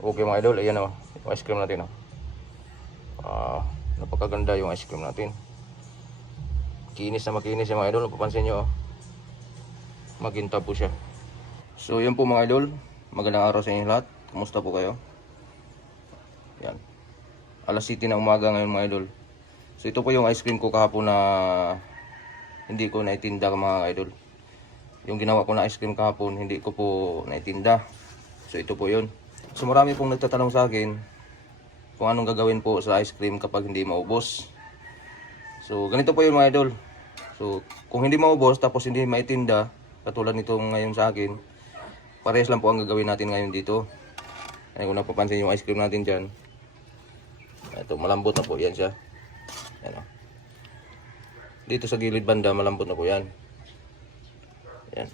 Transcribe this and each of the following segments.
Okay mga idol, ayan o, yung ice cream natin o. Napakaganda yung ice cream natin. Kinis na makinis yung mga idol, napapansin nyo o. Maginta po siya. So yun po mga idol, magandang araw sa inyo lahat. Kumusta po kayo? Yan. Alas 7 ng umaga ngayon mga idol. So ito po yung ice cream ko kahapon na hindi ko naitinda mga idol. Yung ginawa ko na ice cream kahapon, hindi ko po naitinda. So ito po yun. So marami pong nagtatanong sa akin kung anong gagawin po sa ice cream kapag hindi maubos. So ganito po yun mga idol. So kung hindi maubos tapos hindi maitinda, katulad nitong ngayon sa akin, parehas lang po ang gagawin natin ngayon dito. Ay kung napapansin yung ice cream natin dyan, ito malambot na po yan siya. Yan o. Dito sa gilid banda malambot na po yan. Yan.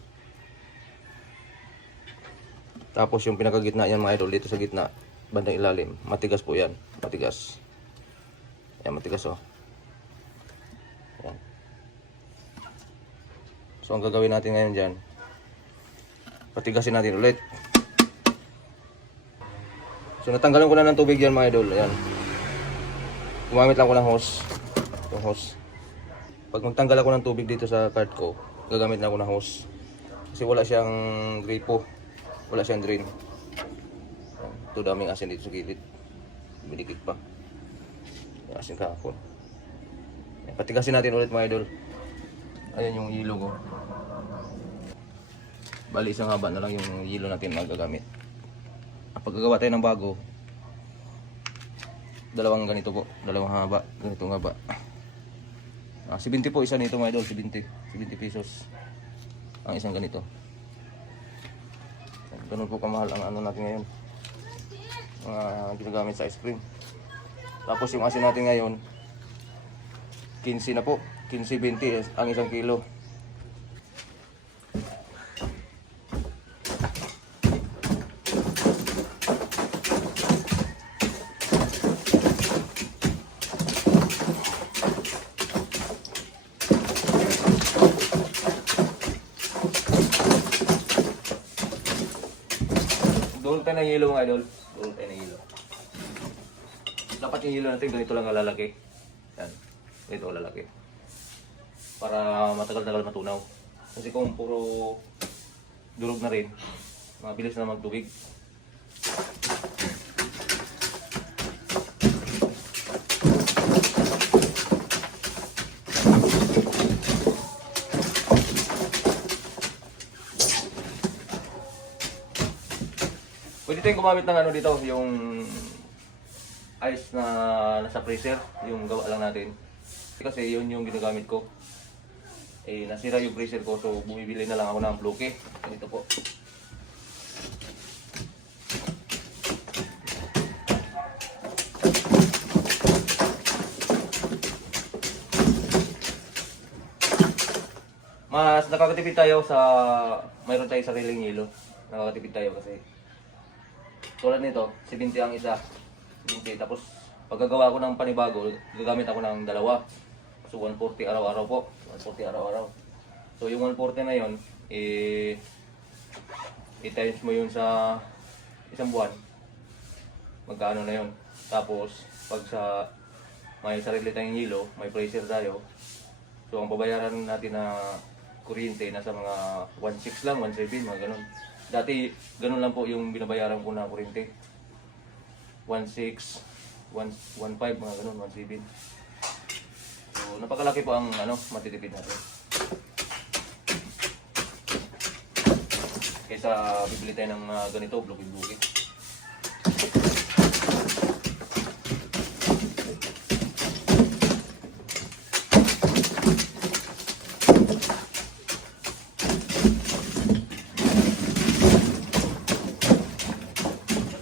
Tapos yung pinakagitna yan mga idol, dito sa gitna, bandang ilalim, matigas po yan, matigas. Yan, matigas o. Yan. So ang gagawin natin ngayon dyan, patigasin natin ulit. So natanggalan ko na ng tubig dyan mga idol, ayan. Gumamit lang ko ng hose, yung hose. Pag magtanggal ako ng tubig dito sa cart ko, gagamit na ako ng hose. Kasi wala siyang gripo. Wala siyang drain. Ito daming asin dito sa gilid. Bilikit pa. Yung asin kahapon. Patigasin natin ulit mga idol. Ayan yung hilo ko. Bali isang haba na lang yung hilo natin magagamit. Pag gagawa tayo ng bago, dalawang ganito po. Dalawang haba. Ganitong haba. 70 po isa nito mga idol. 70 pesos. Ang isang ganito. Ganun po kamahal ang ano natin ngayon, mga ginagamit sa ice cream. Tapos yung asin natin ngayon 15 na po, 15-20 ang isang kilo. Dulot tayo ng hilo mga idol. Dulot tayo ng hilo. Dapat yung hilo natin ganito lang lalaki. Yan. Ganito lalaki. Para matagal-tagal matunaw. Kasi kung puro durog na rin, mabilis na magtubig. Pwede tayong gumamit ng ano dito, yung ice na nasa freezer, yung gawa lang natin. Kasi yun yung ginagamit ko. Eh, nasira yung freezer ko, so bumibili na lang ako ng bloke. Ganito po. Mas nakakatipid tayo sa mayroon tayong sariling hilo. Nakakatipid tayo kasi tulad nito, 70 ang isa. 70. Tapos paggagawa ko ng panibago, gagamit ako ng dalawa. So 140 araw-araw po. 140 araw-araw. So yung 140 na yon, i-times mo yun sa isang buwan. Magkano na yon. Tapos pag sa may sarili tayong hilo, may freezer tayo. So ang babayaran natin na kuryente nasa mga 1.6 lang, 1.7, mga ganun. Dati, ganun lang po yung binabayaran ko na kuryente. 1.6, 1.5, mga ganun, 1.7. So, napakalaki po ang matitipid natin. Kaysa bibili tayo ng ganito, blukid-blukid.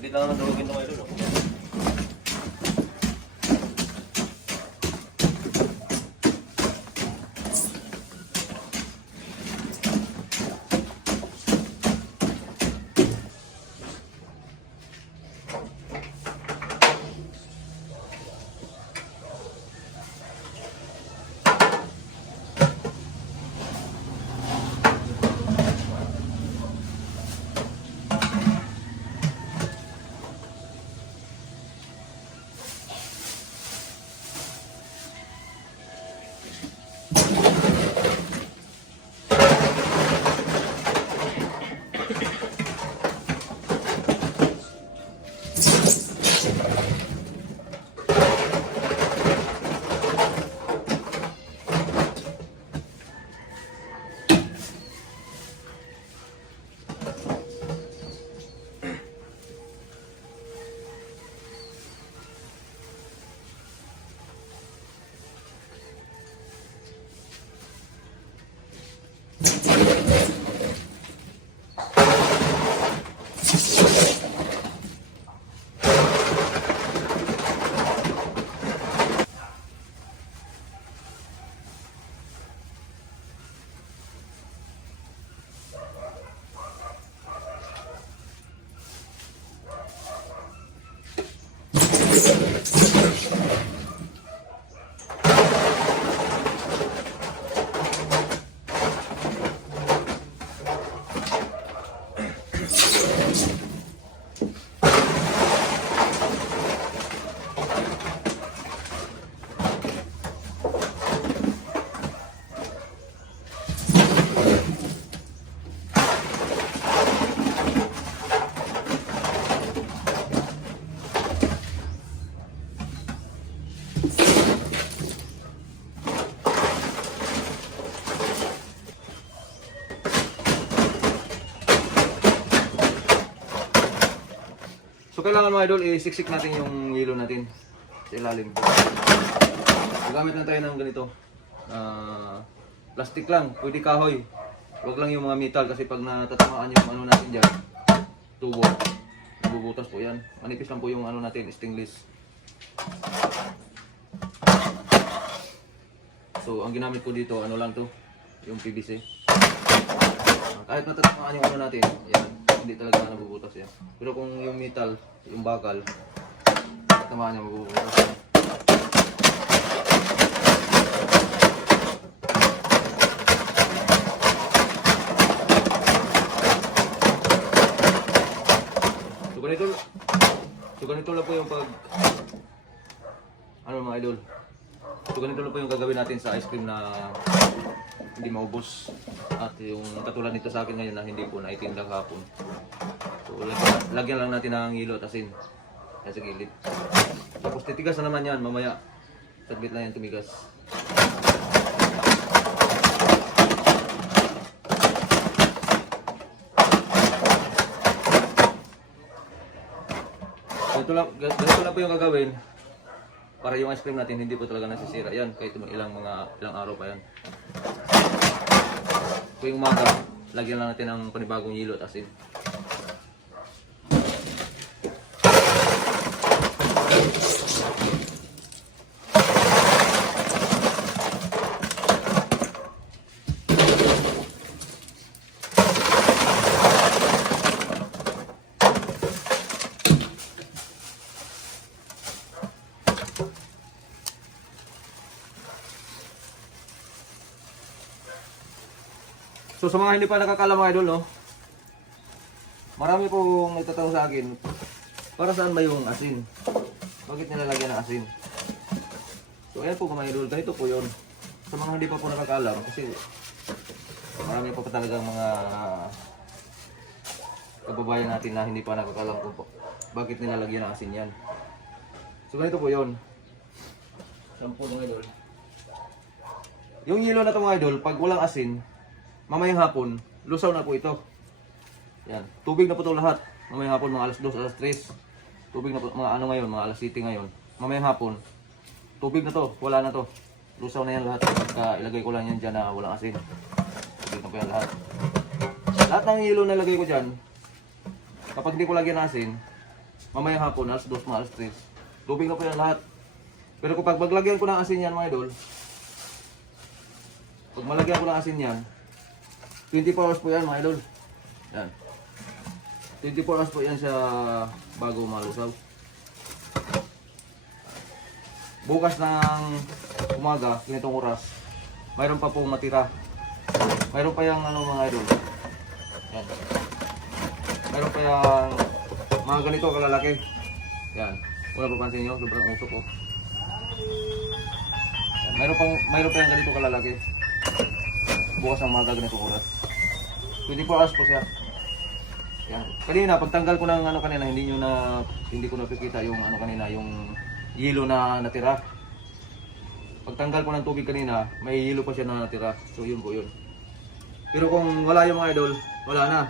Dito lang ang durugin ito ngayon. So kailangan mga idol, isiksik natin yung yelo natin sa ilalim. Gamit lang tayo ng ganito. Plastic lang, pwede kahoy. Huwag lang yung mga metal kasi pag natatamaan yung ano natin dyan, tubo, nabubutas po yan. Manipis lang po yung ano natin, stainless. So ang ginamit ko dito, ano lang to, yung PVC. Kahit natatamaan yung ano natin, yan, hindi talaga nabubutas yan. Pero kung yung metal, yung bakal, natatamaan niya mabubutas yan. So ganito lang po yung ano mga idol. So ganito lang po yung gagawin natin sa ice cream na hindi maubos. At yung katulad nito sa akin ngayon na hindi po naitinda kahapon. So lagyan lang natin ng hilo at asin sa gilid. Tapos titigas na naman yan mamaya. Saglit lang yan tumigas. Ganito lang po yung gagawin para yung ice cream natin hindi po talaga nasisira. Yan, kahit ilang araw pa yan. Tuwing umaga, lagyan lang natin ng panibagong hilo at asin. So sa mga hindi pa nakakaalam mga idol, no? Marami pong nagtatanong sa akin, para saan ba yung asin? Bakit nilalagyan ng asin? So ayan po mga idol, ganito po yun. Sa mga hindi pa po nakakaalam, kasi marami pa talagang mga kababayan natin na hindi pa nakakaalam kung bakit nilalagyan ng asin yan. So ganito po yun. Saan po mga idol? Yung yelo na ito mga idol, pag walang asin, mamayang hapon, lusaw na po ito. Yan, tubig na po ito lahat. Mamayang hapon, mga alas 2, alas 3. Tubig na po, mga ano ngayon, mga alas 7 ngayon. Mamayang hapon, tubig na to, wala na to. Lusaw na yan lahat. Ilagay ko lang yan dyan na walang asin. Tubig na po yan lahat. Lahat ng yelo na ilagay ko dyan, kapag hindi ko lagyan ng asin, mamayang hapon, alas 2, mga alas 3. Tubig na po yan lahat. Pero kapag maglagyan ko ng asin yan mga idol, pag malagyan ko ng asin yan, 24 hours po yan mga idol. Yan. 24 hours po yan sa bago malusaw. Bukas ng umaga, ganitong oras, mayroon pa pong matira. Mayroon pa yung ano mga idol. Yan. Mayroon pa yung mga ganito kalalaki. Yan. Wala pa pansin nyo, sobrang usok ko. Mayroon pa yung ganito kalalaki. Bukas ng umaga, ganitong oras. 24 hours po siya. Yan. Kanina pagtanggal ko ng ano kanina, hindi ko nakikita yung ano kanina, yung yelo na natira. Pagtanggal ko ng tubig kanina, may yelo pa siya na natira. So yun po yun. Pero kung wala yung mga idol, wala na.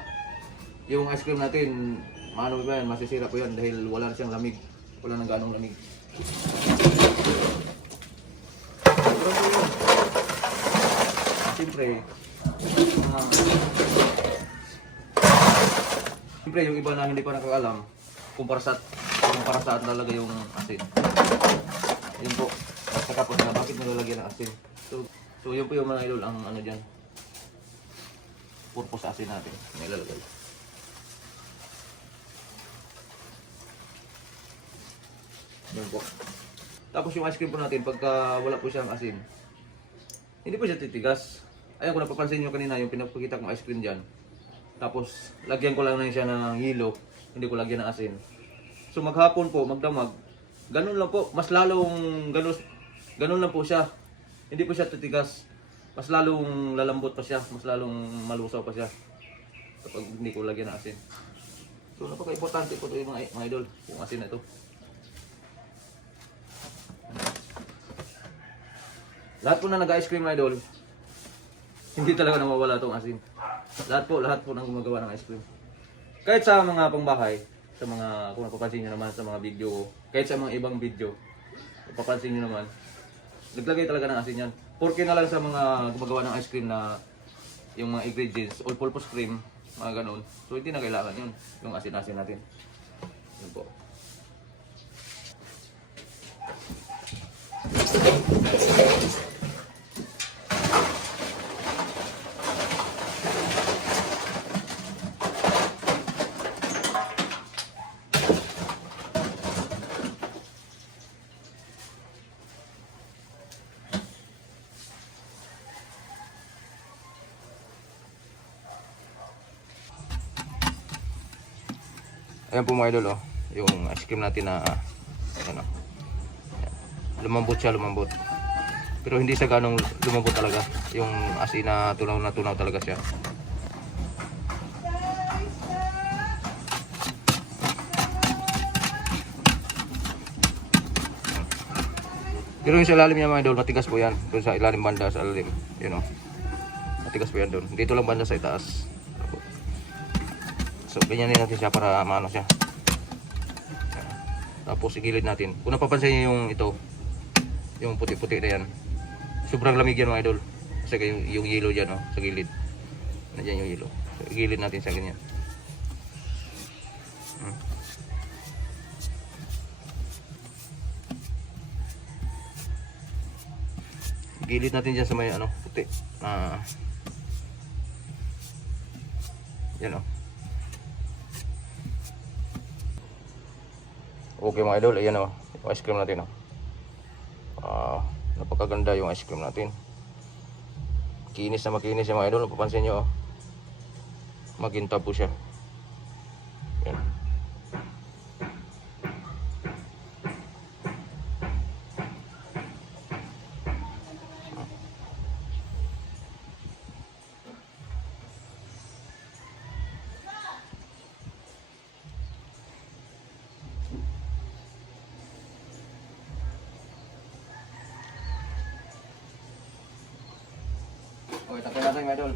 Yung ice cream natin, ano ba yan, masisira po yan dahil wala na siyang lamig. Wala nang ganong lamig. Siyempre, Siyempre, yung iba na hindi pa nakakalam kung para saan lalagay yung asin. Yun po. Saka po na bakit nalalagyan ng asin. So yun po yung mga idol ang ano dyan. Purpose sa asin natin. Nilalagay. Yun po. Tapos yung ice cream po natin, pagka wala po siyang asin, hindi po siya titigas. Ayan, kung napapansin nyo kanina, yung pinapakita kong ice cream dyan. Tapos, lagyan ko lang na siya ng hilo. Hindi ko lagyan ng asin. So, maghapon po, magdamag. Ganun lang po. Mas lalong, ganun lang po siya. Hindi po siya titigas. Mas lalong lalambot pa siya. Mas lalong malusaw pa siya. Kapag hindi ko lagyan ng asin. So, napaka-importante po ito yung mga idol. Yung asin na ito. Lahat po na nag-ice cream mga idol, hindi talaga nawawala itong asin. Lahat po nang gumagawa ng ice cream. Kahit sa mga pangbahay, sa mga, kung napapansin nyo naman sa mga video, kahit sa mga ibang video, napapansin nyo naman, naglagay talaga ng asin yan. Porke na lang sa mga gumagawa ng ice cream na yung mga ingredients, all-purpose cream, mga ganun. So hindi na kailangan yun, yung asin-asin natin. Yun po. Ayan po mga idol, oh, yung ice cream natin na ayan, oh. Lumambot siya, lumambot. Pero hindi sa ganong lumambot talaga. Yung asin na tunaw talaga siya. Pero yung sa ilalim niya mga idol, matigas po yan. Doon sa ilalim banda, sa ilalim. Yun, oh. Matigas po yan doon. Dito lang banda sa itaas. So, ganyan din natin siya para maano siya. Tapos, igilid natin. Kung napapansin nyo yung ito, yung puti-puti na yan, sobrang lamig yan mga idol. Kasi yung yellow dyan, oh, sa gilid. Nandiyan yung yellow. So, igilid natin sa ganyan. Igilid natin dyan sa may ano, puti. Yan, oh. Okay mga idol, ayan, oh, yung ice cream natin, oh. Napakaganda yung ice cream natin. Kinis na makinis yung mga idol, napapansin nyo, oh. Magintab po siya. Yan. Okay, takpan natin mga idol.